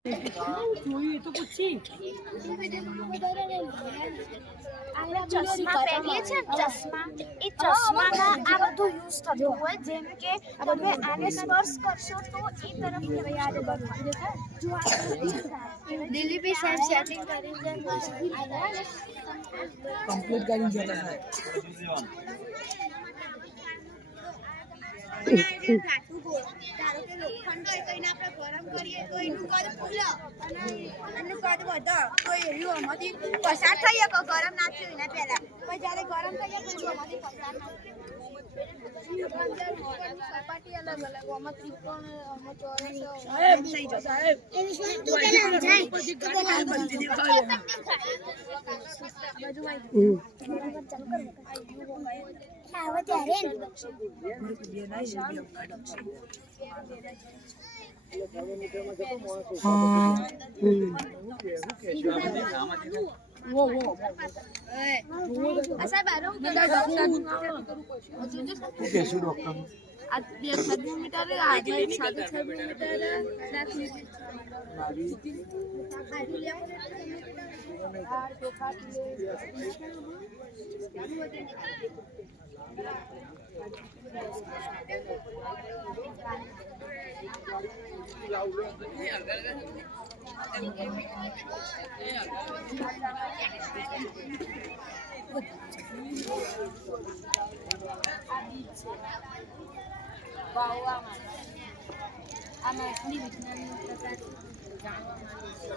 જોઈએ તો પૂછી ચશ્મા પહેરીએ છે ચશ્મા એ ચશ્મામાં આ બધું યુઝ થતું હોય જેમ કે તમે આને સ્પર્શ કરશો તો એ તરફ યાદ દિલીપી સાહેબ સેટિંગ કરી કમ્પ્લીટ કરીને જતા થાય ધારો કે લોખંડ હોય તો એને આપણે ગરમ કરીએ તો એનું કદ ફૂલે અને એનું કદ વધે તો એનું આમાંથી પસાર થઈ શકે ગરમ ના થયું એના પહેલા પણ જ્યારે ગરમ થઈ જાય તો આમાંથી પસાર ના સપાટી અલગ અલગ આમાં ત્રિકોણ આમાં ચોરસ થઈ જશે સાહેબ એ વિશે તું પેલા સમજાય તો પેલા બધી દેખાય બાજુ ચાલુ કર આવો ત્યારે આ મેથની વિજ્ઞાનનું પ્રકાર જાણવા માંગે છે